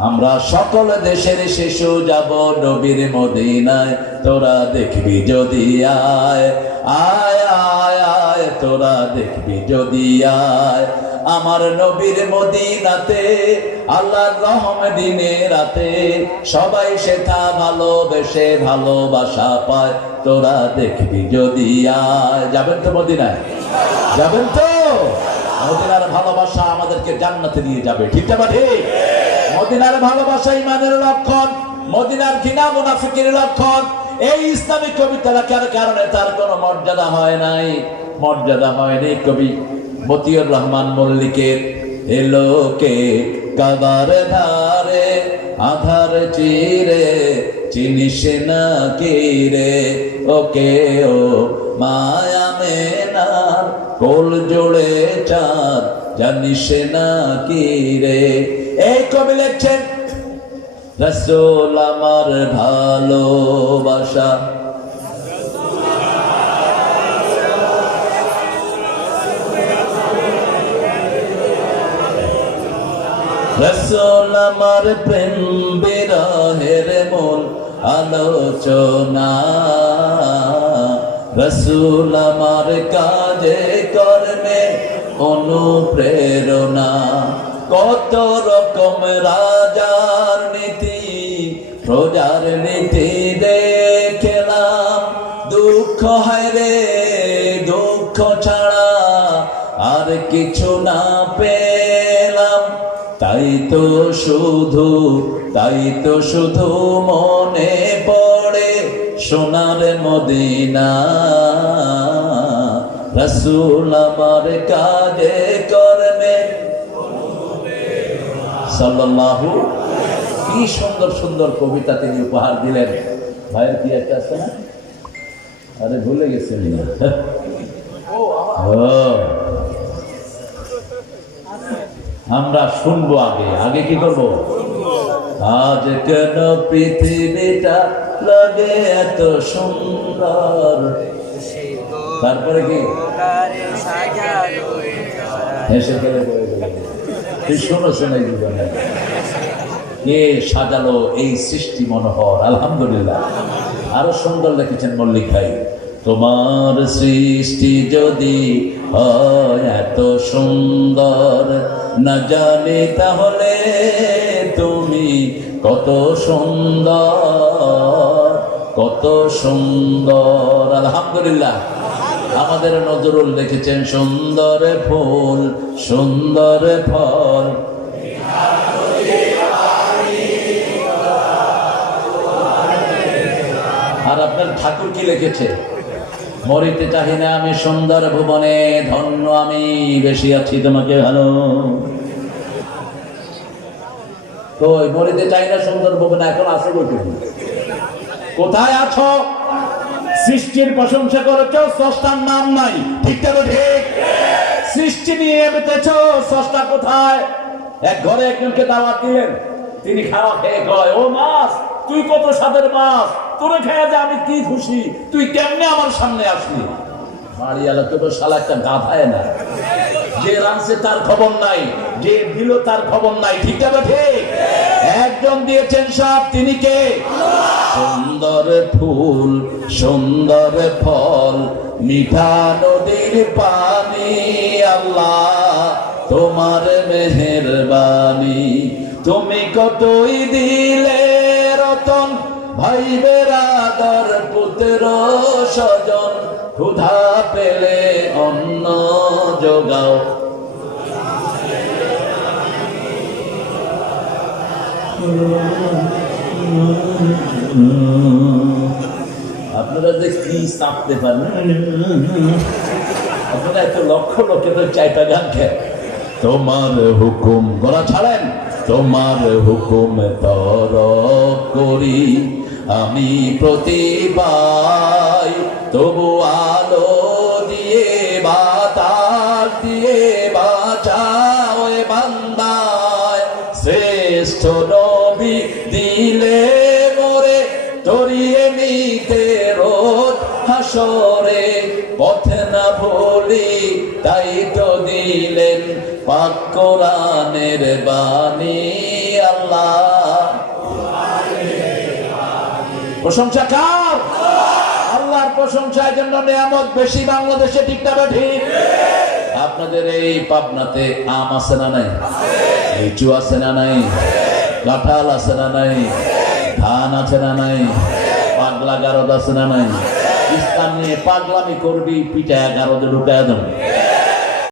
আমরা সকল দেশের শিশু যাব নবীর মদিনায়। তোরা দেখবি যদি আয় আয় আয় আয়, তোরা দেখবি যদি আয়। আমার নবীর মদিনাতে, আল্লাহর রহম দিনে রাতে সবাই সেথা ভালোবেসে ভালোবাসা পায়। তোরা দেখবি যদি আয়। যাবেন তো মদিনায়? যাবেন তো? মদিনার ভালোবাসা আমাদেরকে জান্নাতে নিয়ে যাবে। ঠিক না ঠিক? মদিনার ভালোবাসা ইমানের লক্ষণ, মদিনার ঘৃণা মুনাফিকের লক্ষণ, এই ইসলামিক কবিতা লেখার কারণে তার কোনো মর্যাদা হয় নাই। মর্যাদা হয়নি কবি মতিউর রহমান মল্লিকের। এলোকে কাবার ধারে, আধার চিরে, চিনিস না কি রে? ওকে ও মায়া মেনার কোল জোড়ে চাঁদ, জানিস না কি রে? এই কবি লিখছেন, রসুল আমার ভালোবাসা। রসুল আমার প্রেম বিরহের মূল আলোচনা। রসুল আমার কাজে কর্মে অনুপ্রেরণা। কত রকম রাজার নীতি, প্রজার নীতি দেখলাম। দুঃখ হয় রে, দুঃখ ছাড়া আর কিছু না পেলাম। তাই তো শুধু, তাই তো শুধু মনে পড়ে সোনার মদিনা। রসুল আমার কাজে কর্মে সাল্লাল্লাহু কি সুন্দর সুন্দর কবিতা তিনি উপহার দিলেন। ভাইয়ের কি একটা আছে না? আরে ভুলে গেছেন না আমরা শুনব আগে। আগে কি করব? আজ কেন পৃথিবীটা লাগে এত সুন্দর? তারপরে কি? হেসে সাজালো এই সৃষ্টি মনোহর, আলহামদুলিল্লাহ। আরও সুন্দর লিখেছেন মল্লিক ভাই। তোমার সৃষ্টি যদি হয় এত সুন্দর, না জানি তাহলে তুমি কত সুন্দর কত সুন্দর। আলহামদুলিল্লাহ। আমাদের নজরুল লিখেছেন সুন্দর ফুল, সুন্দর ফল। আর আপনার ঠাকুর কি লিখেছে? মরিতে চাহি না আমি সুন্দর ভুবনে, ধন্য আমি, বেশি আছি তোমাকে ভালো। তো মরিতে চাই না সুন্দর ভুবনে, এখন আসে কোথায় আছো? সৃষ্টির প্রশংসা করেছ, স্রষ্টার নাম নাই। ঠিক তো ঠিক? সৃষ্টি নিয়ে বেঁচেছ, স্রষ্টা কোথায়? এক ঘরে একজনকে দাওয়াত দিলেন। তিনি খাওয়া খেয়ে কয়, ও মাছ, তুই কত স্বাদের মাছ? তোরে খেয়ে যে আমি কি খুশি? তুই কেমনে আমার সামনে আসলি? বাড়িওয়ালা তো শালা একটা গাধায় না। যে রানছে তার খবর নাই, যে দিল তার খবর নাই। ঠিক আছে ঠিক? একজন দিয়েছেন সব তিনি কে? সুন্দর ফুল, সুন্দর ফল, মিঠা নদীর পানি, আল্লাহ, তোমার মেহেরবানি। তুমি কতই দিলে রতন ভাই বেরাদর পুত্র, স্বজন, ক্ষুধা পেলে অন্ন যোগাও। আপনারা যে কি চাপতে পারেন? আপনারা এত লক্ষ লক্ষ চাইটা গান খেয়ে তোমার হুকুম গলা ছাড়েন, তোমার হুকুম তর করি। আমি প্রতিবাই তবু দিলে তরিয়ে নিতে রোদ হাসরে, পথে না ভুলি তাই তো দিলেন পাক কোরআনের বাণী আল্লাহ। প্রশংসা কার? আল্লাহর প্রশংসার জন্য নিয়ামত বেশি বাংলাদেশে ঠিকটা ঠিক আপনাদের এই পাবনাতে আম আছে না নাই? লিচু আছে না নাই? কাঁঠাল আছে না নাই? ধান আছে না নাই? পাগলা গারদ আছে না নাই? ইসলাম নিয়ে পাগলামি করবি, পিঠা গারদে ঢুকায় দেন